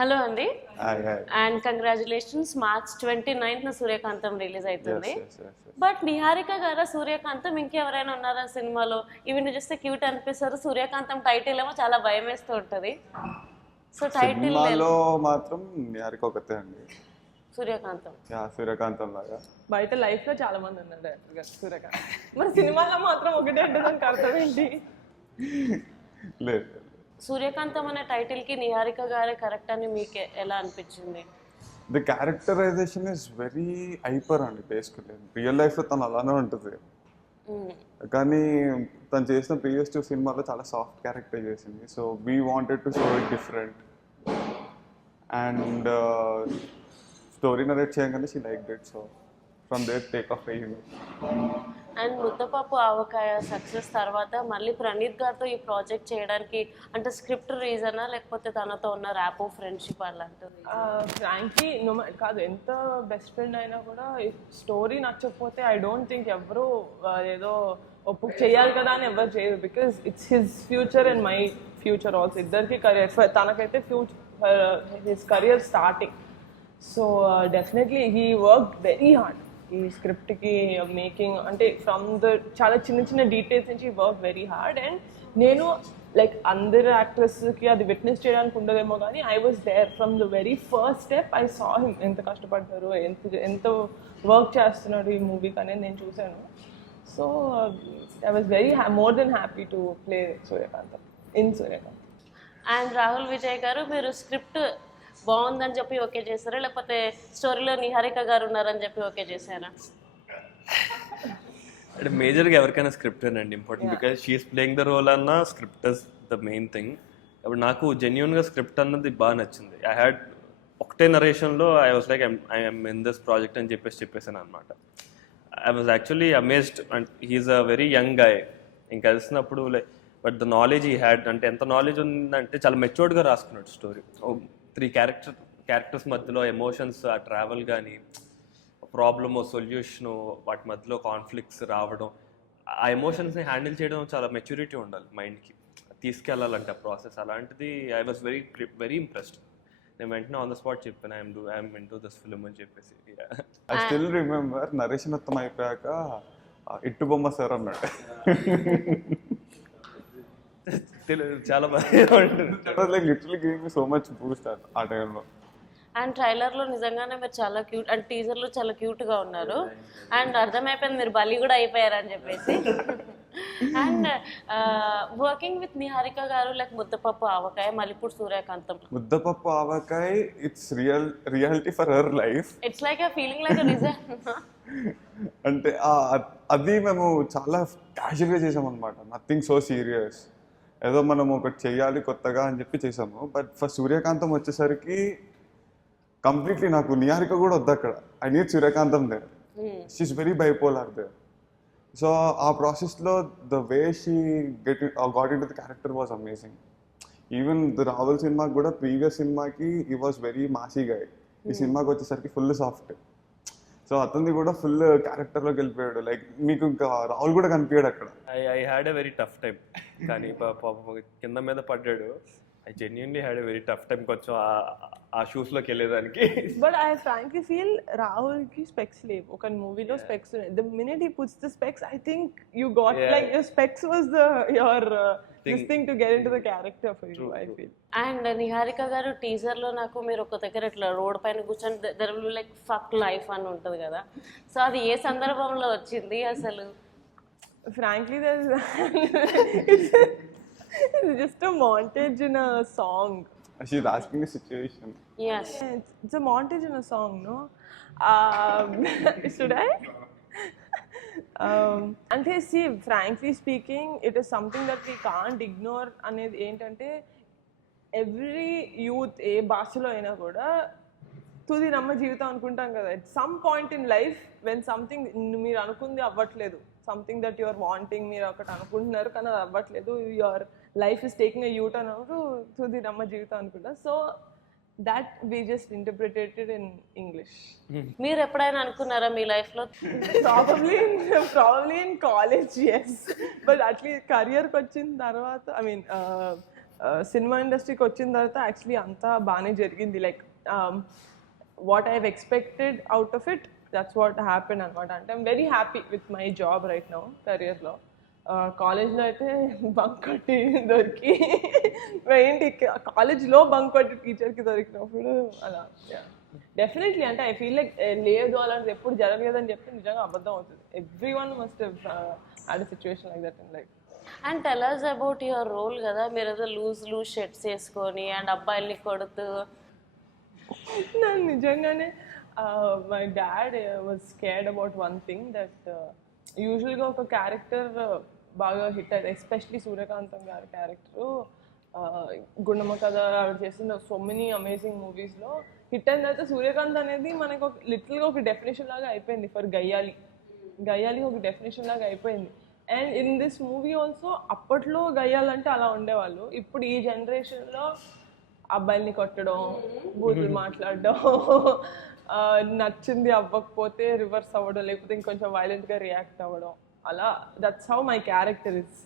Hello అండి Hi, hi. And congratulations March 29th Suryakantham release అవుతుంది. Yes. But Niharika గారా సూర్యకాంతం ఇంకెవరైనా ఉన్నారా సినిమాలో? ఈవెన్ చూస్తే క్యూట్ అనిపిస్తారు. సూర్యకాంతం టైటిల్ ఏమో చాలా భయం వేస్తూ ఉంటుంది. సో టైటిల్ సినిమాలో మాత్రం నిహారిక ఒకతే అండి. సూర్యకాంతం సూర్యకాంతం లాగా. బయట లైఫ్ లో చాలా మంది ఉన్నారు డైరెక్టర్ గారు సూర్యకాంత్. మరి సినిమాలో మాత్రం ఒకటే అంటే దానికి అర్థం ఏంటి? లేదు. సూర్యకాంతం అనే టైటిల్ కి నిహారిక గారే కరెక్ట్ అని మీకు ఎలా అనిపించింది? The characterization is very hyper అండి బేసికలీ. రియల్ లైఫ్లో తను అలానే ఉంటుంది, కానీ తను చేసిన ప్రీవియస్ 2 సినిమాలో చాలా సాఫ్ట్ క్యారెక్టర్ చేసింది. So we wanted to show it different and story narrate చేయగానే she like it. So from there take off అయ్యింది. అండ్ ముద్దపప్పు ఆవకాయ సక్సెస్ తర్వాత మళ్ళీ ప్రణీత్ గారితో ఈ ప్రాజెక్ట్ చేయడానికి అంటే స్క్రిప్ట్ రీజనా లేకపోతే తనతో ఉన్న ర్యాపో ఫ్రెండ్షిప్ అలాంటిది? ఫ్రాంక్లీ కాదు, ఎంత బెస్ట్ ఫ్రెండ్ అయినా కూడా స్టోరీ నచ్చకపోతే ఐ డోంట్ థింక్ ఎవరు ఏదో ఒప్పు చేయాలి కదా అని ఎవరు చేయరు. Because it's his future and my future also. ఇద్దరికి కెరియర్, తనకైతే his career starting. So definitely he work very hard ఈ స్క్రిప్ట్కి మేకింగ్. అంటే ఫ్రమ్ ద చాలా చిన్న డీటెయిల్స్ నుంచి వర్క్ వెరీ హార్డ్. అండ్ నేను లైక్ అందరు యాక్ట్రెస్కి అది విట్నెస్ చేయడానికి ఉండదేమో కానీ I was there from the very first step. I saw him ఎంత కష్టపడ్డారు, ఎంత వర్క్ చేస్తున్నాడు ఈ మూవీకి అనేది నేను చూశాను. So I was very more than happy to play Suryakantham in Suryakantham. And Rahul Vijay గారు, మీరు స్క్రిప్ట్ బాగుందని చెప్పి ఓకే చేస్తారా లేకపోతే స్టోరీలో నిహారిక గారు ఉన్నారని చెప్పి ఓకే చేశారా? అంటే మేజర్గా ఎవరికైనా స్క్రిప్ట్ అండి important, because she's playing the role అన్న script is the main thing. అప్పుడు నాకు జెన్యున్గా స్క్రిప్ట్ అన్నది బాగా నచ్చింది. ఐ హ్యాడ్ ఒకటే నరేషన్లో I was like I'm in this project అని చెప్పేసాను అనమాట. I was actually amazed. And he's a very young guy. ఇంక కలిసినప్పుడు like but the knowledge he had, అంటే ఎంత నాలెడ్జ్ ఉందంటే చాలా మెచ్యూర్డ్గా రాసుకున్నాడు స్టోరీ. 3 క్యారెక్టర్స్ మధ్యలో ఎమోషన్స్, ఆ ట్రావెల్ కానీ ప్రాబ్లము సొల్యూషను, వాటి మధ్యలో కాన్ఫ్లిక్ట్స్ రావడం, ఆ ఎమోషన్స్ని హ్యాండిల్ చేయడం చాలా మెచ్యూరిటీ ఉండాలి మైండ్కి, తీసుకెళ్ళాలంటే ఆ ప్రాసెస్. అలాంటిది ఐ వాజ్ వెరీ ఇంప్రెస్డ్. నేను వెంటనే ఆన్ ద స్పాట్ చెప్పాను I'm in to this film అని చెప్పేసి. ఐ స్టిల్ రిమెంబర్ నరేషన్ మొత్తం అయిపోయాక ఇట్టు బొమ్మ సార్ అన్నాడు. చాలా బాగా like literally giving me so much Boost ఆ టైంలో. అండ్ ట్రైలర్లో నిజంగానే మీరు చాలా క్యూట్, అండ్ టీజర్లో చాలా క్యూట్గా ఉన్నారు. అండ్ అర్థమైపోయింది మీరు బలి కూడా అయిపోయారని చెప్పేసి. అండ్ వర్కింగ్ విత్ నిహారిక గారు లైక్ ముద్దపప్పు ఆవకాయ, మళ్ళీప్పుడు Suryakantham. Muddapappu Avakaya it's reality for her life. It's like feeling like reason. అంటే అది మేము చాలా క్యాజువల్గా చేసామన్నమాట. నథింగ్ సో సీరియస్, ఏదో మనం ఒకటి చెయ్యాలి కొత్తగా అని చెప్పి చేసాము. బట్ ఫర్ సూర్యకాంతం వచ్చేసరికి కంప్లీట్లీ నాకు నిహారిక కూడా వద్దు అక్కడ. I need Suryakantham there. She's very bipolar there. So ఆ process the way she got into the character was amazing. Even the Rahul సినిమాకి కూడా ప్రీవియస్ సినిమాకి ఈ వాజ్ వెరీ మాసీ గాయ్. ఈ సినిమాకి వచ్చేసరికి ఫుల్ సాఫ్ట్. సో అతన్ని కూడా ఫుల్ క్యారెక్టర్లోకి వెళ్ళిపోయాడు. లైక్ మీకు ఇంకా రాహుల్ కూడా కనిపించాడు అక్కడ. I had a very tough time. కానీ కింద మీద పడ్డాడు. I genuinely had a very tough time కొంచెం ఆ షూస్లోకి వెళ్ళేదానికి. బట్ ఐ ఫ్రాంక్లీ ఫీల్ రాహుల్కి స్పెక్స్ లేవు. ఒక మూవీలో స్పెక్స్ ఉన్నాయి. The minute he puts the specs I think you got like your specs was your this thing to get into the character for you I feel. And Niharika garu టీజర్లో నాకు మీరు ఒక దగ్గర ఇట్లా రోడ్ పైన కూర్చొని there will like fuck life అని ఉంటుంది కదా, సో అది ఏ సందర్భంలో వచ్చింది అసలు? Frankly, it's just a montage in a song. She's asking the situation. Yes. It's a montage in a song, no? Should I? And see, frankly speaking, it is something that we can't ignore. అనేది ఏంటంటే every youth ఏ భాషలో అయినా కూడా తుది నమ్మ జీవితం అనుకుంటాం కదా. At some point in life when something మీరు అనుకుంది అవ్వట్లేదు, సంథింగ్ దట్ యువర్ వాంటింగ్, మీరు ఒకటి అనుకుంటున్నారు కానీ అది అవ్వట్లేదు, your life is taking a యూట్ అన్నప్పుడు తుది నమ్మ జీవితం అనుకుంటా. So that we just interpreted in English. మీరు ఎప్పుడైనా అనుకున్నారా మీ లైఫ్లో? Probably in college, yes. But at least కెరియర్కి వచ్చిన తర్వాత ఐ మీన్ సినిమా ఇండస్ట్రీకి వచ్చిన తర్వాత యాక్చువల్లీ అంతా బాగానే జరిగింది. Like what I have expected out of it, that's what happen అనమాట. అంటే I'm very happy with my job right now కెరియర్లో. కాలేజ్లో అయితే బంక్ కొట్టి దొరికి ఏంటి కాలేజ్లో బంక్ కొట్టి టీచర్కి దొరికినప్పుడు అలా డెఫినెట్లీ అంటే ఐ ఫీల్ లైక్ లేదు అలాంటిది ఎప్పుడు జరగలేదని చెప్తే నిజంగా అబద్ధం అవుతుంది. Everyone must had a situation like that in life. And tell us about your role కదా, మీరు ఏదో లూజ్ షర్ట్స్ వేసుకొని అండ్ అబ్బాయిల్ని కొడుతూ. నాకు నిజంగానే my dad was scared about one thing that యూజువల్గా ఒక క్యారెక్టర్ బాగా హిట్ అయ్యింది, ఎస్పెషలీ సూర్యకాంతం గారి క్యారెక్టరు గుండమ్మ కథ ఆవిడ చేసిన సో మెనీ అమేజింగ్ మూవీస్లో హిట్ అయిన తర్వాత సూర్యకాంత్ అనేది మనకు ఒక లిటిల్గా ఒక డెఫినేషన్ లాగా అయిపోయింది ఫర్ గయ్యాలి ఒక డెఫినేషన్ లాగా అయిపోయింది. And in this movie also అప్పట్లో గయ్యాలంటే అలా ఉండేవాళ్ళు. ఇప్పుడు ఈ జనరేషన్లో అబ్బాయిల్ని కొట్టడం, బూతులు మాట్లాడడం, నచ్చింది అవ్వకపోతే రివర్స్ అవ్వడం, లేకపోతే ఇంకొంచెం వైలెంట్గా రియాక్ట్ అవ్వడం, అలా that's how my character is.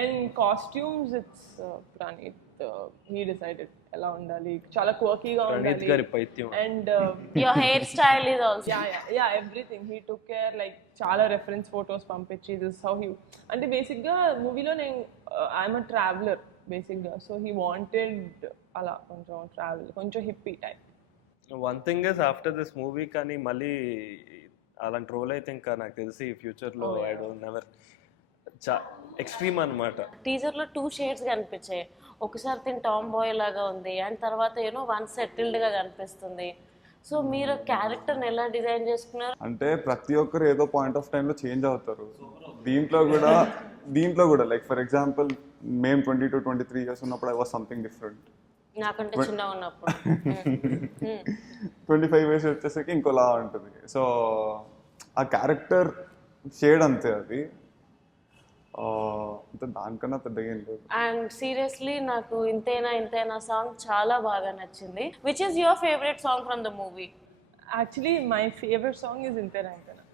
And costumes it's Praneeth, he decided ఎలా ఉండాలి, చాలా క్వర్కీగా ఉండాలి. And your hair style is also yeah everything he took care. Like చాలా రెఫరెన్స్ ఫొటోస్ పంపించి దిస్ హౌ హీ అంటే బేసిక్గా మూవీలో నేను ఐఎమ్ అ ట్రావెలర్ బేసిక్గా, సో హీ వాంటెడ్ అలా కొంచెం ట్రావెల్, కొంచెం hippie type. One thing is after this movie కానీ మళ్ళీ అలాంటి రోల్ అయితే ఇంకా నాకు తెలిసి ఫ్యూచర్లో ఐ డోంట్ నెవర్ ఎక్స్ట్రీమ్ అనమాట. టీజర్లో 2 షేడ్స్ కనిపించాయి. ఒకసారి తిని టామ్ బాయ్ లాగా ఉంది అండ్ తర్వాత వన్ సెటిల్డ్గా కనిపిస్తుంది. సో మీరు క్యారెక్టర్ని ఎలా డిజైన్ చేసుకున్నారు? అంటే ప్రతి ఒక్కరు ఏదో పాయింట్ ఆఫ్ టైంలో చేంజ్ అవుతారు. దీంట్లో కూడా లైక్ ఫర్ ఎగ్జాంపుల్ మేము 22-23 years ఉన్నప్పుడు ఐ వాజ్ సంథింగ్ డిఫరెంట్. నాకంటే చిన్నగా ఉన్నప్పుడు 25 years వచ్చేసరికి ఇంకోలా ఉంటుంది. సో ఆ క్యారెక్టర్ షేడ్ అంతే, అది అంటే దానికన్నా పెద్దగా ఏం లేదు. అండ్ సీరియస్లీ నాకు ఇంతేనా సాంగ్ చాలా బాగా నచ్చింది. Which is your favourite song from the movie? Actually my favourite song is ఇంతేనా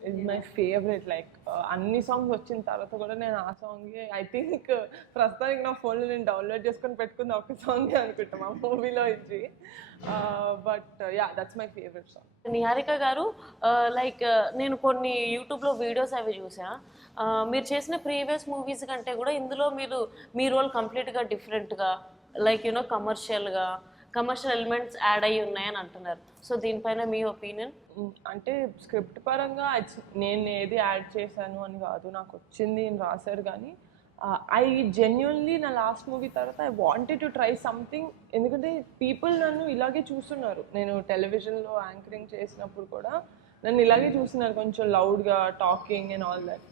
ఇస్ మై ఫేవరెట్. లైక్ అన్ని సాంగ్స్ వచ్చిన తర్వాత కూడా నేను ఆ సాంగే ఐ థింక్ ప్రస్తుతానికి నా ఫోన్లో నేను డౌన్లోడ్ చేసుకొని పెట్టుకుంది ఒక సాంగే అనుకుంటాం ఆ మూవీలో ఇచ్చి. But yeah that's my favourite song. Niharika గారు, లైక్ నేను కొన్ని యూట్యూబ్లో వీడియోస్ అవి చూసా. మీరు చేసిన ప్రీవియస్ మూవీస్ కంటే కూడా ఇందులో మీ రోల్ కంప్లీట్గా డిఫరెంట్గా లైక్ కమర్షియల్ ఎలిమెంట్స్ యాడ్ అయ్యి ఉన్నాయని అంటున్నారు. సో దీనిపైన మీ ఒపీనియన్? అంటే స్క్రిప్ట్ పరంగా నేను ఏది యాడ్ చేశాను అని కాదు, నాకు వచ్చింది నేను రాశారు. కానీ ఐ జెన్యున్లీ నా లాస్ట్ మూవీ తర్వాత I wanted to try something. ఎందుకంటే పీపుల్ నన్ను ఇలాగే చూస్తున్నారు. నేను టెలివిజన్లో యాంకరింగ్ చేసినప్పుడు కూడా నన్ను ఇలాగే చూస్తున్నారు, కొంచెం లౌడ్గా talking and all that.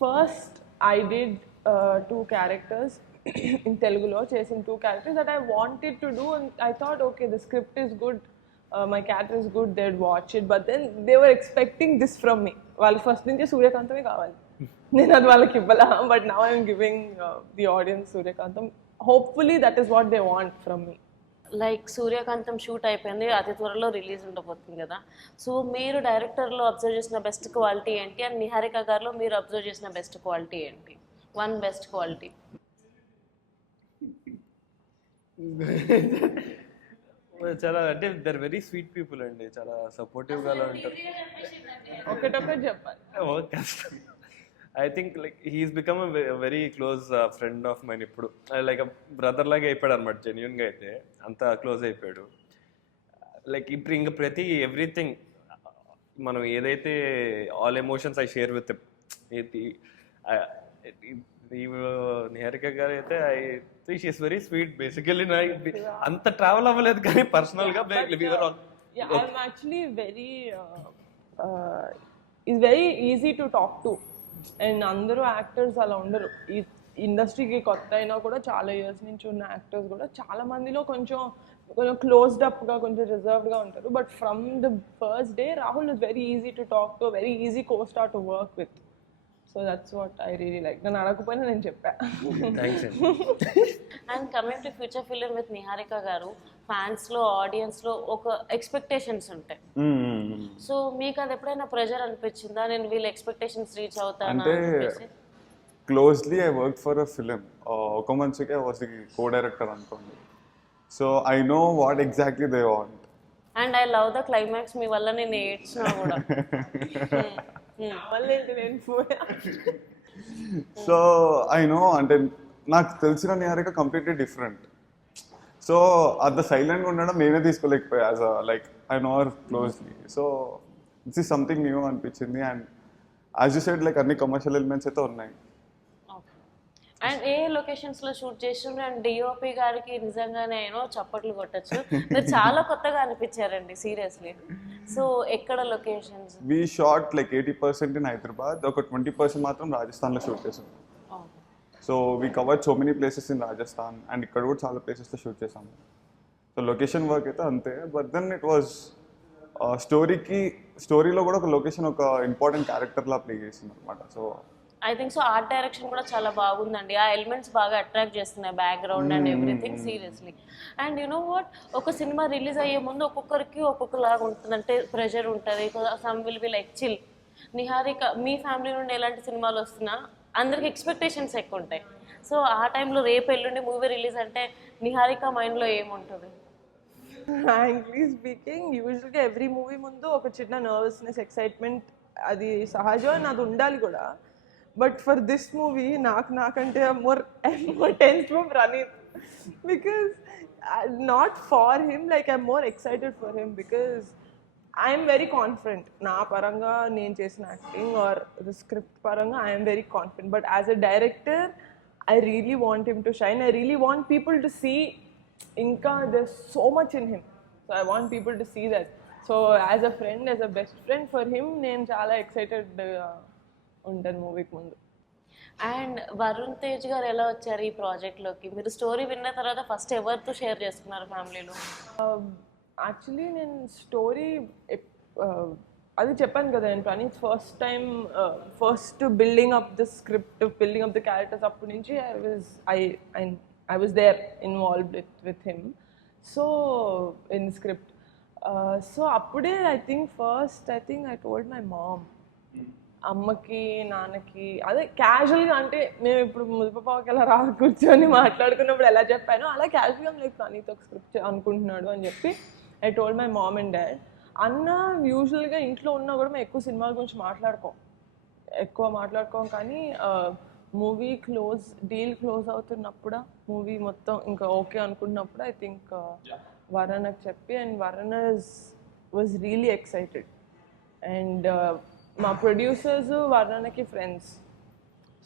First I did 2 characters in Telugulo, చేసిన 2 characters that I wanted to do, and I thought okay the script is good, my character is good, they'd watch it, but then they were expecting this from me. వాళ్ళు first నుంచి సూర్యకాంతమే కావాలి, నేను అది వాళ్ళకి ఇవ్వాలా. But now I'm giving the audience Suryakantham. Hopefully that is what they want from me. Like Suryakantham shoot అయిపోయింది, అతి త్వరలో రిలీజ్ ఉండబోతుంది కదా. సో మీరు డైరెక్టర్లో అబ్జర్వ్ చేసిన బెస్ట్ క్వాలిటీ ఏంటి, అండ్ నిహారిక గారిలో మీరు అబ్జర్వ్ చేసిన బెస్ట్ క్వాలిటీ ఏంటి? One best quality. చాలా అంటే దర్ వెరీ స్వీట్ పీపుల్ అండి, చాలా సపోర్టివ్గా ఉంటారు. ఒకటొకటి చెప్పాలి. కష్టం. I think like he's become very close friend of mine. ఇప్పుడు లైక్ బ్రదర్ లాగా అయిపోయాడు అనమాట. జెన్యున్గా అయితే అంత క్లోజ్ అయిపోయాడు. లైక్ ఇప్పుడు ఇంకా ప్రతి ఎవ్రీథింగ్ మనం ఏదైతే all emotions I share with Niharika గారు అయితే I think she is very sweet basically. అంత ట్రావెల్ అవ్వలేదు కానీ పర్సనల్గా I'm actually is very easy to talk to. And అందరూ యాక్టర్స్ అలా ఉండరు. ఈ ఇండస్ట్రీకి కొత్త అయినా కూడా చాలా ఇయర్స్ నుంచి ఉన్న యాక్టర్స్ కూడా చాలా మందిలో కొంచెం క్లోజ్డ్ అప్గా, కొంచెం రిజర్వ్డ్గా ఉంటారు. But from the first day Rahul is very easy to talk to, very easy co-star to work with. So that's what I really like. నన్ను అడగకపోయినా నేను చెప్పా. And coming to future film with Niharika గారు, ఫ్యాన్స్లో ఆడియన్స్లో ఒక ఎక్స్పెక్టేషన్స్ ఉంటాయి. So మీకు అది ఎప్పుడైనా ప్రెషర్ అనిపించిందా, నేను వీళ్ళ ఎక్స్పెక్టేషన్స్ రీచ్ అవుతానా అని చెప్పేసి? Closely I work for a film. ఒక మంచిగా వాజ్ ది కో డైరెక్టర్ అనుకోండి. So I know what exactly they want. And I love the climax, మీ వల్ల నేను ఏడ్చినా కూడా. మళ్ళీ ఏంటి నేను సో ఐ నో, అంటే నాకు తెలిసిన నిహారిక కంప్లీట్లీ డిఫరెంట్. సో అంత సైలెంట్గా ఉండడం నేనే తీసుకోలేకపోయా as like I know her closely. So this is something new అనిపించింది. And as you said like అన్ని కమర్షియల్ ఎలిమెంట్స్ అయితే ఉన్నాయి. అండ్ ఏ లొకేషన్స్ లో షూట్ చేసిండ్రు? అండ్ డిఓపి గారికి నిజంగానే చప్పట్లు కొట్టచ్చు, మీరు చాలా కొత్తగా అనిపించారండి సీరియస్లీ. సో ఎక్కడ locations? We shot like 80% in Hyderabad, ఒక 20% మాత్రం రాజస్థాన్లో షూట్ చేసాం. So we cover so many places in Rajasthan, and ఇక్కడ కూడా చాలా ప్లేసెస్లో షూట్ చేసాము. సో లొకేషన్ వర్క్ అయితే అంతే. బట్ దెన్ ఇట్ వాజ్ స్టోరీలో కూడా ఒక లొకేషన్ ఒక ఇంపార్టెంట్ క్యారెక్టర్లా ప్లే చేసింది అనమాట. So I think so art direction కూడా చాలా బాగుందండి. ఆ ఎలిమెంట్స్ బాగా అట్రాక్ట్ చేస్తున్నాయి, background and everything seriously. And you know what, ఒక సినిమా రిలీజ్ అయ్యే ముందు ఒక్కొక్కరికి ఒక్కొక్కలాగా ఉంటుంది, అంటే ప్రెషర్ ఉంటుంది. Some will be like chill. Niharika me family నుండి ఎలాంటి సినిమాలు వస్తున్నా అందరికి ఎక్స్పెక్టేషన్స్ ఎక్కువ ఉంటాయి. సో ఆ టైంలో రేపు ఎల్లుండి మూవీ రిలీజ్ అంటే నిహారిక మైండ్లో ఏముంటుంది? ఫ్రాంక్లీ స్పీకింగ్, యూజువల్గా ఎవ్రీ మూవీ ముందు ఒక చిన్న నర్వస్నెస్, ఎక్సైట్మెంట్ అది సహజం, అది ఉండాలి కూడా. బట్ ఫర్ దిస్ మూవీ నాకంటే more tense from Praneeth, because not for him, like I'm more excited for him because I'm very confident. నా పరంగా నేను చేసిన యాక్టింగ్ ఆర్ ద స్క్రిప్ట్ పరంగా I'm very confident. But as a director I really want him to shine. I really want people to see Inka, there's so much in him. So I want people to see that. So as a friend, as a best friend for him, నేను చాలా excited ఉంటాను మూవీకి ముందు. And Varun Tej గారు ఎలా వచ్చారు ఈ ప్రాజెక్ట్లోకి? మీరు స్టోరీ విన్న తర్వాత ఫస్ట్ ఎవరితో షేర్ చేసుకున్నారు ఫ్యామిలీలో? యాక్చువల్లీ నేను స్టోరీ అది చెప్పాను కదా, నేను Praneeth first building up the script, building up the characters, అప్పటి నుంచి I was there involved with him. So in script, so అప్పుడే I think I told my mom, అమ్మకి నాన్నకి అదే క్యాజువల్గా, అంటే మేము ఇప్పుడు ముదిపపాకి ఎలా కూర్చొని మాట్లాడుకున్నప్పుడు ఎలా చెప్పానో అలా క్యాజువల్గా లైక్ ప్రణీత్ ఒక స్క్రిప్ట్ అనుకుంటున్నాడు అని చెప్పి I told my mom and dad. అన్న యూజువల్గా ఇంట్లో ఉన్నా కూడా మేము ఎక్కువ సినిమాల గురించి మాట్లాడుకోం, కానీ మూవీ డీల్ క్లోజ్ అవుతున్నప్పుడు, మూవీ మొత్తం ఇంకా ఓకే అనుకున్నప్పుడు ఐ థింక్ వరణకు చెప్పి, and Varun was really excited. And మా ప్రొడ్యూసర్స్ వరణకి friends.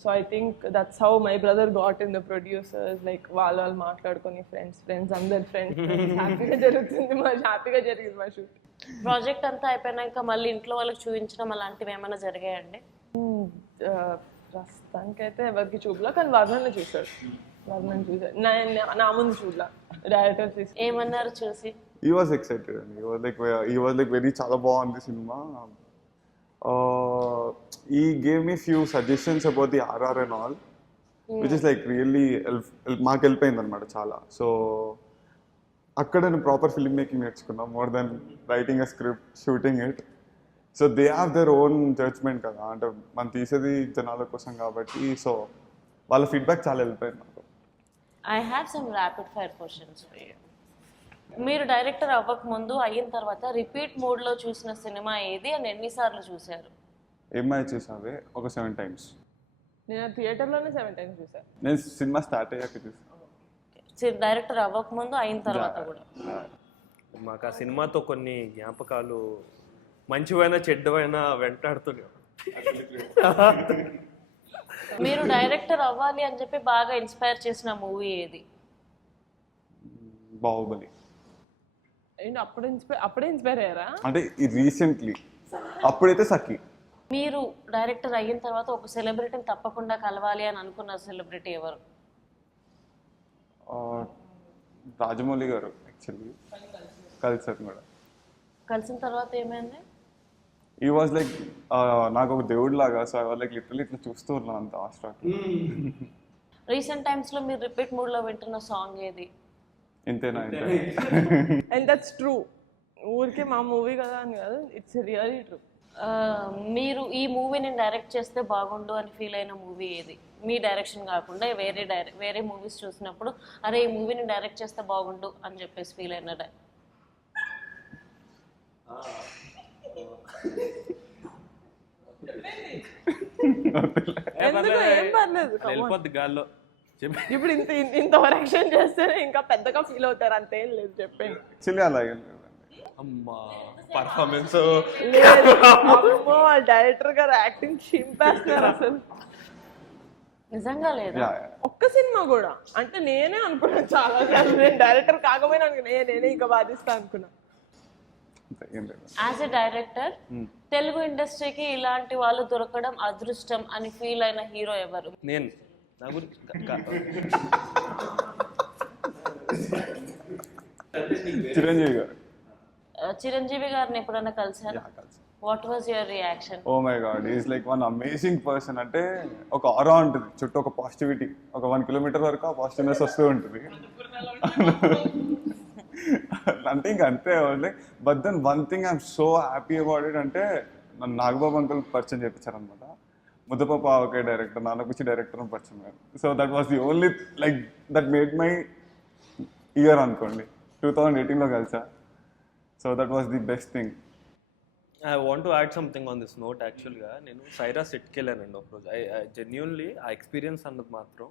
So I think that's how my brother got in the producers, like వాళ్ళు మాట్లాడుకొని ఫ్రెండ్స్ అందరు ఫ్రెండ్స్ హ్యాపీగా జరిగింది మా షూట్. ప్రాజెక్ట్ అంతా అయిపోయినాక మళ్ళీ ఇంట్లో వాళ్ళకి చూపించడం అలాంటివి ఏమైనా జరిగాయండి? ప్రస్తుతానికైతే ఎవరికి చూడలే, కానీ వర్ణని చూశాడు. నా ముందు చూడలే, డైరెక్టర్ చూసి. ఏమన్నారు చూసి? he was excited and he was like very చాలా బాగుంది cinema. He gave me few suggestions about the RR and all, which is like really మాకు హెల్ప్ అయింది అనమాట చాలా. సో అక్కడ నేను ప్రాపర్ ఫిల్మ్ మేకింగ్ నేర్చుకున్నా, more than writing a script, shooting it. So they have their own judgement కదా, అంటే మనం తీసేది జనాల కోసం కాబట్టి. సో వాళ్ళ ఫీడ్బ్యాక్ చాలా హెల్ప్ అయింది నాకు. I have some rapid fire questions for you. మీరు డైరెక్టర్ అవ్వక ముందు అయిన తర్వాత రిపీట్ మోడ్లో చూసిన సినిమా ఏది అండ్ ఎన్నిసార్లు చూశారు? ఏమై చూసావే? ఒక 7 times. నేను థియేటర్లోనే 7 times చూసాను. నేను సినిమా స్టార్ట్ అయ్యాక చూసాను. డైరెక్టర్ అవ్వక ముందు అయిన తర్వాత కూడా. మాకు ఆ సినిమాతో కొన్ని జ్ఞాపకాలు, మంచివైనా చెడ్డవైనా వెంటాడుతున్నాయి. మీరు డైరెక్టర్ అవ్వాలి అని చెప్పి బాగా ఇన్స్పైర్ చేసిన మూవీ ఏది? బాహుబలి. ఏంటి అప్పుడే ఇన్స్పైర్ అయ్యారా? అంటే రీసెంట్లీ, అప్పుడైతే సఖి. మీరు డైరెక్టర్ అయిన తర్వాత ఒక సెలబ్రిటీని తప్పకుండా కలవాలి అని అనుకున్న సెలబ్రిటీ ఎవరు? రాజమౌళి గారు యాక్చువల్లీ కలిసారు కూడా. కలిసిన తర్వాత ఏమైంది? ఈ వాజ్ లైక్ నాకు ఒక దేవుడు లాగా. So I was like literally ఇట్లా చూస్తూ ఉన్నాను అంత ఆస్ట్రాక్. రీసెంట్ టైమ్స్లో మీరు రిపీట్ మూడ్లో వింటున్న సాంగ్ ఏది? ఇంతేనా? And that's true. ఊరికే మా మూవీ కదా అని కాదు, ఇట్స్ రియల్లీ ట్రూ. మీరు ఈ మూవీని డైరెక్ట్ చేస్తే బాగుండు అని ఫీల్ అయిన మూవీ ఏది? మీ డైరెక్షన్ కాకుండా వేరే మూవీస్ చూసినప్పుడు అరే ఈ మూవీని డైరెక్ట్ చేస్తే బాగుండు అని చెప్పేసి ఫీల్ అయిన ఎందుకు ఏం పర్లేదు వెళ్ళిపోద్ది గాల్లో చెప్పి ఇప్పుడు ఇంత ఓవరాక్షన్ చేస్తేనే ఇంకా పెద్దగా ఫీల్ అవుతారు, అంతేం లేదు చెప్పండి. యాక్చువల్లీ అలా ఏం లేదండి. అమ్మా పర్ఫార్మెన్స్ డైరెక్టర్ గారు యాక్టింగ్ చింపేస్తున్నారు అసలు. నిజంగా లేదా? Yeah, yeah. ఒక్క సినిమా కూడా అంటే నేనే అనుకున్నాను చాలా సార్లు, నేను డైరెక్టర్ కాకపోయినా నేనే ఇంకా బాధిస్తా అనుకున్నా. అంతే, ఏం లేదు. యాజ్ ఎ డైరెక్టర్ తెలుగు ఇండస్ట్రీకి ఇలాంటి వాళ్ళు దొరకడం అదృష్టం అని ఫీల్ అయిన హీరో ఎవరు? నేను నా గురించి చిరంజీవి గారు. చిరంజీవి గారిని ఎప్పుడైనా కలిసారు? What was your reaction? Oh my God, is like one amazing person. అంటే ఒక ఆరా ఉంటుంది చుట్టూ, ఒక పాజిటివిటీ, ఒక 1 కిలోమీటర్ వరకు ఆ పాజిటివ్నెస్ వస్తూ ఉంటుంది. అంటే ఇంక అంతే. But then one thing I'm so happy about it అంటే నన్ను నాగబాబు అంకుల్ పరిచయం చేయించారనమాట. ముద్దపప్ప ఒకే డైరెక్టర్, నాన్నకుచ్చి డైరెక్టర్ అని పరిచయం అయ్యారు. So that was the only like that made my year అనుకోండి. 2018లో కలిసా. So that was the best thing. I want to add something on this note. యాక్చువల్గా నేను సైరా సెట్కి వెళ్ళానండి ఒకరోజు. ఐ జెన్యున్లీ ఆ ఎక్స్పీరియన్స్ అన్నది మాత్రం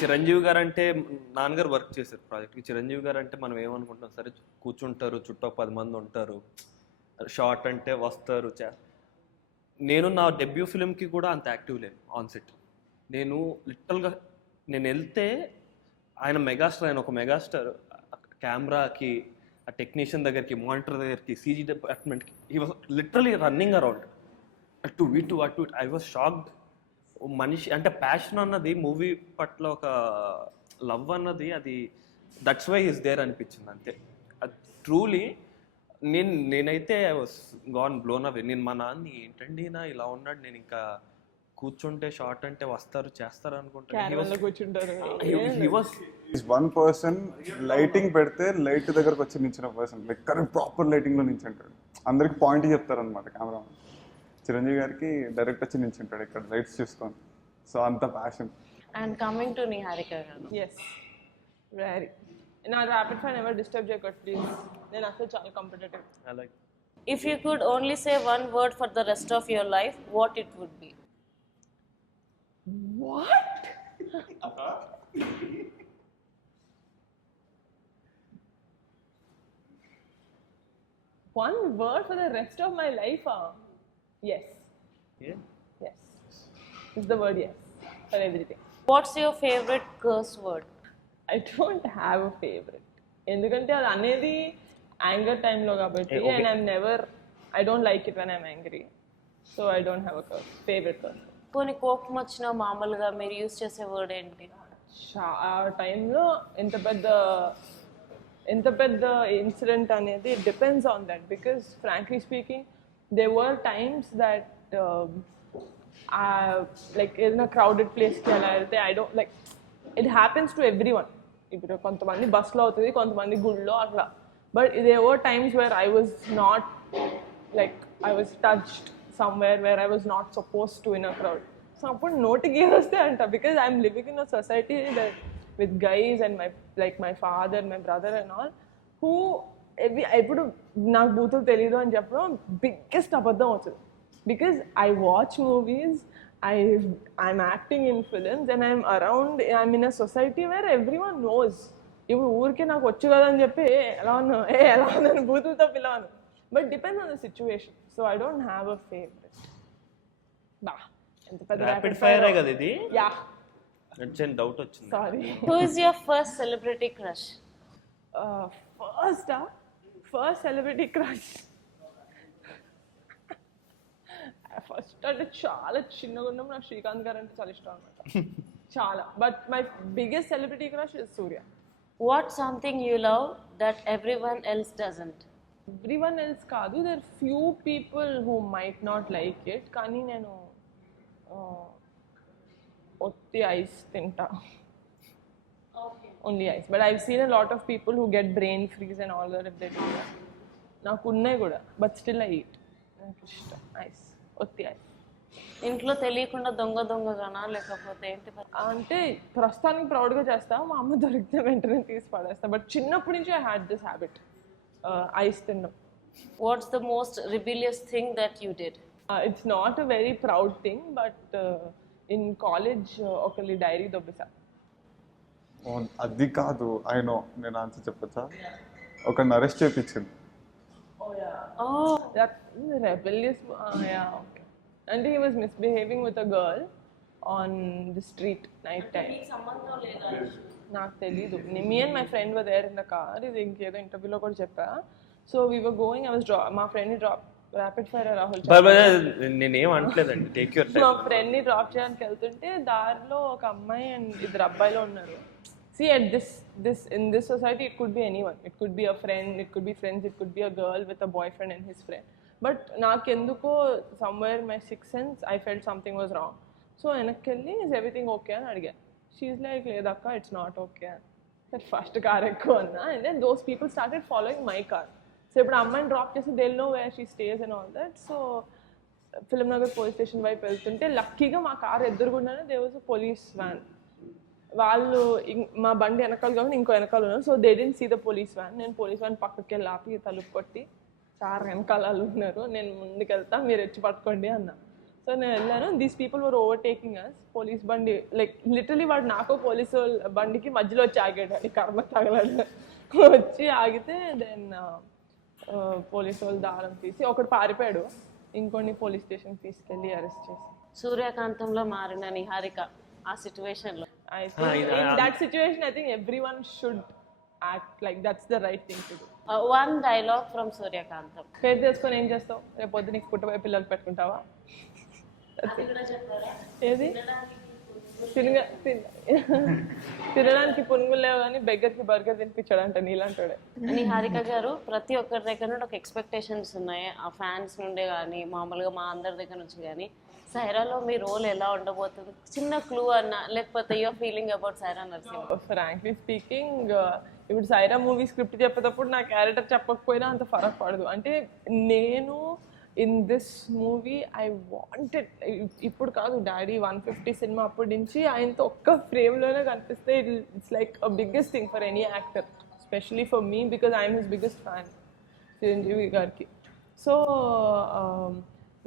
చిరంజీవి గారు అంటే నాన్నగారు వర్క్ చేశారు ప్రాజెక్ట్కి. చిరంజీవి గారు అంటే మనం ఏమనుకుంటాం, సరే కూర్చుంటారు, చుట్టూ 10 మంది ఉంటారు, షార్ట్ అంటే వస్తారు. నేను నా డెబ్యూ ఫిలింకి కూడా అంత యాక్టివ్ లేను ఆన్ సెట్. నేను లిటరల్గా నేను వెళ్తే ఆయన మెగాస్టార్, ఆయన ఒక మెగాస్టార్. కెమెరాకి, ఆ టెక్నీషియన్ దగ్గరికి, మానిటర్ దగ్గరికి, సీజీ డిపార్ట్మెంట్కి he was literally running around అటు ఇటు అటు ఇటు. I was shocked. మనిషి అంటే ప్యాషన్ అన్నది, మూవీ పట్ల ఒక లవ్ అన్నది, అది దట్స్ వై ఈస్ దేర్ అనిపించింది అంతే. ట్రూలీ నేనైతే I was gone blown away. నేను మా నాన్న ఏంటండి నా ఇలా ఉన్నాడు, నేను ఇంకా కూర్చుంటే షార్ట్ అంటే వస్తారు చేస్తారు అనుకుంటాను. కూర్చుంటారు. వన్ పర్సన్ లైటింగ్ పెడితే లైట్ దగ్గరకు వచ్చి నించిన person, like correct proper lighting లో నించుంటాడు. అందరికి పాయింట్ చెప్తారు అనమాట కెమెరా. చిరంజీవి గారికి డైరెక్ట్ వచ్చి నించుంటాడు ఇక్కడ లైట్స్ చూసుకొని. సో అంత passion. And coming to Niharika garu, yes very నా ర్యాపిడ్ ఫైర్ ఎవర్ డిస్టర్బ్ చేయకూడదు ప్లీజ్. నేను అసలు చాలా కాంపిటేటివ్. అలాగే if you could only say one word for the rest of your life, what it would be? What? One word for the rest of my life? Yes. Yeah. Yes. Is the word yes for everything. What's your favorite curse word? I don't have a favorite. ఎందుకంటే అది అనేది anger టైంలో కాబట్టి, and I don't like it when I'm angry. So I don't have a favorite curse. కొన్ని కోపం వచ్చినా మామూలుగా మీరు యూజ్ చేసే వర్డ్ ఏంటి? ఆ టైంలో ఎంత పెద్ద ఇన్సిడెంట్ అనేది depends on that. Because frankly speaking they were times that like ఏదైనా క్రౌడెడ్ ప్లేస్కి అలా వెళ్తే I don't like it happens to every one. ఇప్పుడు కొంతమంది బస్లో అవుతుంది, కొంతమంది గుళ్ళో అట్లా. But they were times where I was not like I was touched somewhere where I was not supposed to in a crowd. So appudu notiki vaste anta, because I am living in a society that with guys and my father, my brother and all, who eppudu naaku boothulu teliyadu ani cheppడం biggest abadham avuthundi. Because I watch movies, I'm acting in films, and I'm in a society where everyone knows. ఇప్పుడు ఊరికే నాకు వచ్చు కదా అని చెప్పి ఎలా ఉన్నాను బూతులతో పిలవను. But depends on the situation. So I don't have a favorite. rapid fire కదా ఇది. Yeah. నచ్చని డౌట్ వచ్చింది. Sorry. Who is your first celebrity crush? First celebrity crush. First అంటే చాలా చిన్నగా ఉన్నప్పుడు నాకు శ్రీకాంత్ గారు అంటే చాలా ఇష్టం అనమాట. చాలా. But my biggest celebrity crush is Surya. What's something you love that everyone else doesn't? Everyone else కాదు, there are few people who might not like it. కానీ నేను ఒత్తి ఐస్ తింటా. Only ice. But I've seen a lot of people who get brain freeze and all that if they do that. నాకు ఉన్నాయి కూడా, but still I eat. నాకు ఇష్టం ice, ఒత్తి ఐస్. ఇంట్లో తెలియకుండా దొంగగానా లేకపోతే ఏంటి? అంటే ప్రస్తుతానికి ప్రౌడ్గా చేస్తా, మా అమ్మ దొరికితే వెంటనే తీసి పడేస్తా. బట్ చిన్నప్పటి నుంచి I had this habit, ice తినడం. What's the most rebellious thing that you did? It's not a very proud thing, but in college ఒకరి డైరీ దొబ్బేసా. అది కాదు, ఐ నో, నేను ఆన్సర్ చెప్పచ్చా? ఒకరిని అరెస్ట్ చేయించింది. Oh, That rebellious, yeah, okay. And he was misbehaving with a girl on the street night time. నాకు తెలీదు. Me and my friend were there in the car. ఇది ఇంకేదో ఇంటర్వ్యూలో కూడా చెప్పా. So we were going, I was మా ఫ్రెండ్ని drop, rapid fire Rahul, నేనేం అనట్లేదండి, టేక్ యూర్ టైం. మా ఫ్రెండ్ని డ్రాప్ చేయడానికి వెళ్తుంటే దారిలో ఒక అమ్మాయి అండ్ ఇద్దరు అబ్బాయిలు ఉన్నారు. See, at in this society, it could be anyone. It could be a friend, it could be friends, it could be a girl with a boyfriend and his friend. But nakenduko somewhere my sixth sense, I felt something was wrong. So enakkelli, is everything okay అని అడిగా. She's like, ledakka, it's not okay. That first car ekku anna, and then those people started following my car. So ఇప్పుడు అమ్మాయిని drop చేసి they'll know where she stays and all that. So film Nagar police station వైపు వెళ్తుంటే లక్కీగా మా car ఎదురుగుండానే there was a police van. వాళ్ళు మా బండి వెనకాల కాకుండా ఇంకో వెనకాల ఉన్నారు. So they didn't see the police van. నేను పోలీస్ వ్యాన్ పక్కకి వెళ్ళి ఆపి తలుపు కొట్టి, సార్ వెనకాల వాళ్ళు ఉన్నారు, నేను ముందుకు వెళ్తా, మీరు వచ్చి పట్టుకోండి అన్నా. సో నేను వెళ్ళాను. These people were overtaking us. Police బండి లైక్ లిటరలీ వాడు నాకు పోలీసు బండికి మధ్యలో వచ్చి ఆగాడు, అది కర్మ తగలాడు. వచ్చి ఆగితే దెన్ పోలీసు వాళ్ళు దారం తీసి ఒకటి పారిపోయాడు, ఇంకొన్ని పోలీస్ స్టేషన్కి తీసుకెళ్ళి అరెస్ట్ చేసి. సూర్యకాంతంలో మారిన నిహారిక ఆ సిచ్యువేషన్లో, I think in that situation, I think everyone should act like that's the right thing to do. One dialogue from Suryakantam. పేరు చేసుకొని ఏం చేస్తావు? రేపు పొద్దు నీకు పుట్టబోయే పిల్లలు పెట్టుకుంటావా? ఏది తినడానికి పునుగులు లేవు కానీ బెగ్గర్కి బర్గర్ తినిపించాడంట నీలాంటోడే. నిహారిక గారు, ప్రతి ఒక్కరి దగ్గర నుండి ఒక ఎక్స్పెక్టేషన్స్ ఉన్నాయి, ఆ ఫ్యాన్స్ నుండే కానీ మామూలుగా మా అందరి దగ్గర నుంచి కానీ. సైరాలో మీ రోల్ ఎలా ఉండబోతుంది? చిన్న క్లూ అన్నా, లేకపోతే your feeling about Sye Raa Narasimha? Frankly speaking, ఇప్పుడు సైరా మూవీ స్క్రిప్ట్ చెప్పేటప్పుడు నా క్యారెక్టర్ చెప్పకపోయినా అంత ఫరక్ పడదు. అంటే నేను in this movie I wanted, ఇప్పుడు కాదు, డాడీ 150 సినిమా అప్పటి నుంచి ఆయనతో ఒక్క ఫ్రేమ్లోనే కనిపిస్తే it's like a biggest thing for any actor, especially for me because I'm his biggest fan, Chiranjeevi గారికి. సో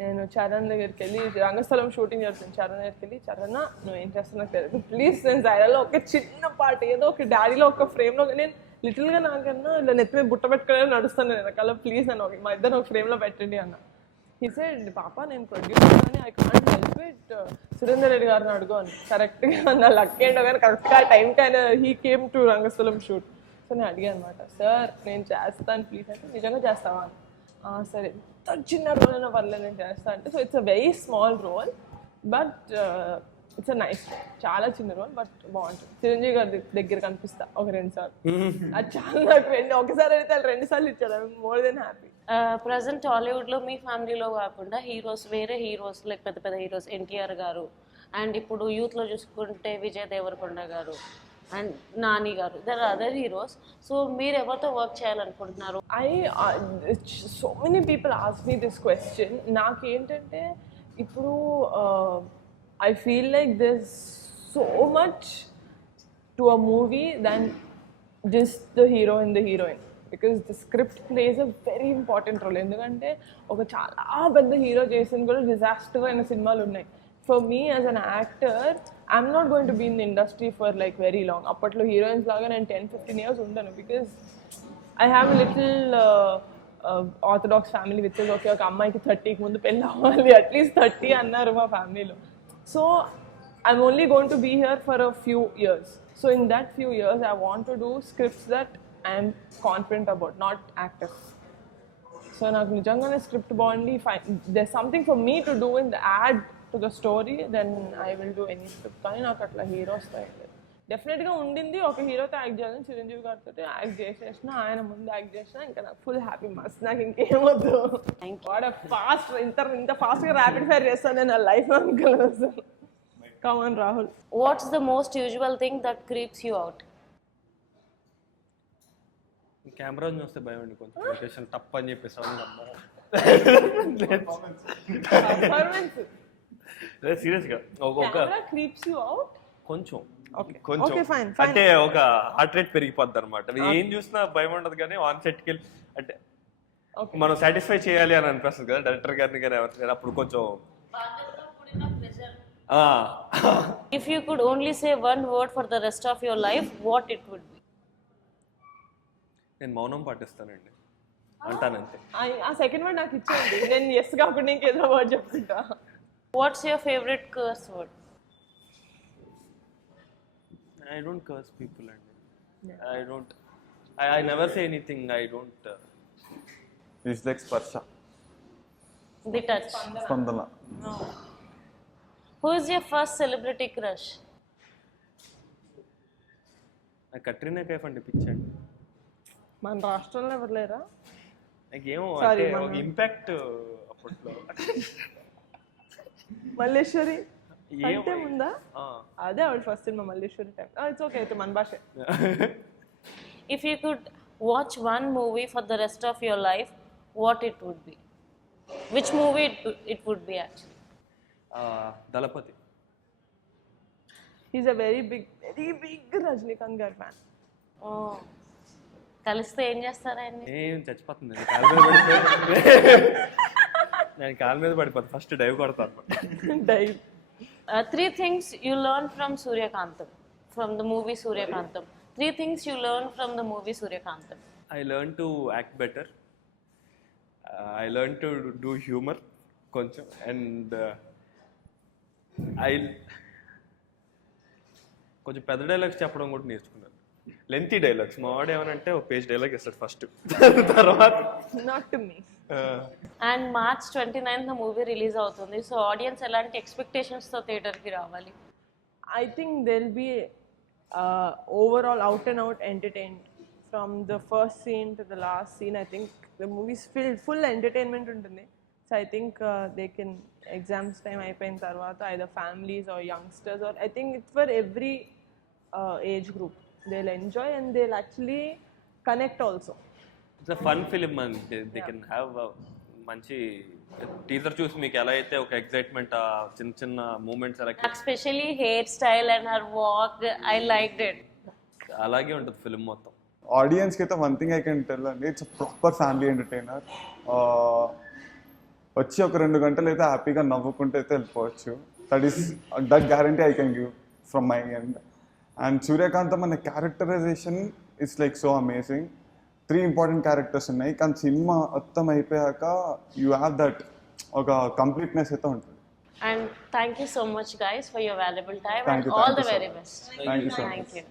నేను చరణ్ దగ్గరికి వెళ్ళి, రంగస్థలం షూటింగ్ జరుగుతుంది, చరణ్ దగ్గరికి వెళ్ళి, చరణ్ నువ్వు ఏం చేస్తున్నా నాకు తెలియదు, ప్లీజ్ నేను సైరాలో ఒక చిన్న పాట, ఏదో ఒక డాడీలో ఒక ఫ్రేమ్లో, నేను లిటిల్గా నాకన్నా ఇలా నెత్తి మీద బుట్ట పెట్టుకునే నడుస్తాను నేను వెనకాల, ప్లీజ్ నన్ను మా ఇద్దరు ఒక ఫ్రేమ్లో పెట్టండి అన్న. హీ సెడ్, పాప నేను ప్రొడ్యూసర్ కానీ I can't help it, Surender Reddy గారిని అడుగు అని. కరెక్ట్గా నా లక్ ఏంటో కానీ కరెక్ట్గా టైంకి ఆయన he came to Rangasthalam shoot. So నేను అడిగాను అనమాట, సార్ నేను చేస్తాను ప్లీజ్ అంటే, నిజంగా చేస్తావా అని. సరే, ఎంత చిన్న రోల్ అయినా పర్లేదు నేను చేస్తాను అంటే. So it's a very small role but it's a nice role, చాలా చిన్న రోల్ బట్ బాగుంటుంది. చిరంజీవి గారి దగ్గర కనిపిస్తా ఒక 2 సార్లు, అది చాలా నాకు ఒకసారి అయితే 2 సార్లు ఇచ్చాడు, I more than happy. Present టాలీవుడ్లో మీ ఫ్యామిలీలో కాకుండా హీరోస్, వేరే హీరోస్ లైక్ పెద్ద పెద్ద హీరోస్, ఎన్టీఆర్ గారు, అండ్ ఇప్పుడు యూత్లో చూసుకుంటే విజయ్ దేవరకొండ గారు and Nani garu, there are other heroes. So మీరు ఎవరితో వర్క్ చేయాలనుకుంటున్నారు? So many people ask me this question. నాకేంటంటే ఇప్పుడు I feel like this so much to a movie than just the hero and the heroine, because the script plays a very important role. ఎందుకంటే ఒక చాలా పెద్ద hero చేసిన కూడా disaster అయిన సినిమాలు ఉన్నాయి. For me as an actor, I'm not going to be in the industry for like very long. Appatlo heroines laga నేను 10-15 years undanu because I have a little orthodox family which is okay, oka ammayiki 30 ki mundu pelli avvali, at least 30 annaru ma family lo. So I'm only going to be here for a few years. So in that few years I want to do scripts that I'm confident about, not actors. So నాకు నిజంగానే script బాగుంది, there's something for me to do in the add to the story, then I will do any script. కానీ నాకు అట్లా heroes డెఫినెట్గా ఉండింది, ఒక హీరోతో యాక్ట్ చేయాలని, చిరంజీవి గారితో యాక్ట్ చేసేసిన, ఆయన ముందు యాక్ట్ చేసిన, ఇంకా నాకు ఫుల్ హ్యాపీ, మస్త్, నాకు ఇంకేమొద్దు. వాట్ ఫాస్ట్, ఇంత ఫాస్ట్గా ర్యాపిడ్ ఫైర్ చేస్తాను నేను నా లైఫ్ అనుకోలేదు. Come on Rahul. Watts the most usual thing that creeps you out? Camera చూస్తే భయం అండి, కొంచెం లొకేషన్ తప్ప అని చెప్పేసి పర్ఫార్మెన్స్ సీరియస్గా ఒక కెమెరా క్రీప్స్ యూ అవుట్. కొంచెం Okay, కొంచెం fine. అంటే ఒక హార్ట్ రేట్ పెరిగిపోద్ది అనమాట. ఏం చూసినా భయం ఉండదు కానీ ఆన్ సెట్కి వెళ్ళి అంటే మనం సాటిస్ఫై చేయాలి అని అనిపిస్తుంది కదా డైరెక్టర్ గారిని కానీ ఎవరిని, అప్పుడు కొంచెం If you could only say one word for the rest of your life, what it would be? నేను మౌనం పాటిస్తానండి అంటానంతే. ఆ సెకండ్ వర్డ్ నాకు ఇచ్చేయండి, నేను ఎస్ కాకుండా ఇంకేదో word చెప్తుంటా. What's your favorite curse word? I don't curse people అండి. I never say anything. I don't is like స్పర్శ, The touch. స్పందన. Who is your first celebrity crush? నాకు కట్రీనా కైఫ్ అంటే పిచ్చండి. మన రాష్ట్రంలో ఎవరు లేరా? నాకేమో Sorry, అంటే ఒక ఇంపాక్ట్ అప్పట్లో. మల్లేశ్వరి ఏమో అంటే ఉందా? అదే ఆవిడ first cinema Malleswari time. It's okay, అయితే మన భాష. If you could watch one movie for the rest of your life, what it would be? Which movie it would be actually? Thalapathy. He's a very big Rajinikanth గారి fan. Oh. కలిస్తే ఏం చేస్తారు ఆయన్ని? ఏం చచ్చిపోతుంది నేను కాళ్ళ మీద పడిపోతాను, ఫస్ట్ డైవ్ కొడతాను. Dive. 3 things you learn from Suryakantam, from the movie Suryakantam. 3 things you learn from the movie Suryakantam. I learned to act better. I learned to do humor కొంచెం, and కొంచెం పెద్ద డైలాగ్స్ చెప్పడం కూడా నేర్చుకున్నాను. Lengthy dialogues, మా వాడు ఏమనంటే ఒక పేజ్ డైలాగ్ ఇస్తాడు ఫస్ట్, తర్వాత not to me. And March 29th the movie release అవుతుంది. సో ఆడియన్స్ ఎలాంటి ఎక్స్పెక్టేషన్స్ తో థియేటర్ కి రావాలి? I think they'll be overall out and out entertained from the first scene to the last scene. I think the movie's full entertainment ఉంటుంది. So I think they can exams time అయిపోయిన తర్వాత either families or youngsters, or I think it's for every age group. They'll enjoy and they'll actually connect also. It's a fun film and they can have మంచి teaser చూసి మీకు ఎలా అయితే ఒక excitement, చిన్న చిన్న మూమెంట్స్ అలా especially hair style and her walk, I liked it. అలాగే ఉంటుంది ఫిలిం మొత్తం. ఆడియన్స్కి అయితే one thing I can tell అండి, ఇట్స్ ప్రాపర్ ఫ్యామిలీ ఎంటర్టైనర్. వచ్చి ఒక 2 గంటలు అయితే హ్యాపీగా నవ్వుకుంటూ అయితే వెళ్ళిపోవచ్చు. That guarantee I can give from my end. And Suryakantham అనే characterization it's like so amazing. 3 important characters ఉన్నాయి, కానీ సినిమా మొత్తం అయిపోయాక యూ హ్యావ్ దట్ ఒక కంప్లీట్నెస్ అయితే ఉంటుంది. And thank you so much guys for your valuable time, Thank and you, all thank the you so very best. Thank you so much. Thank you.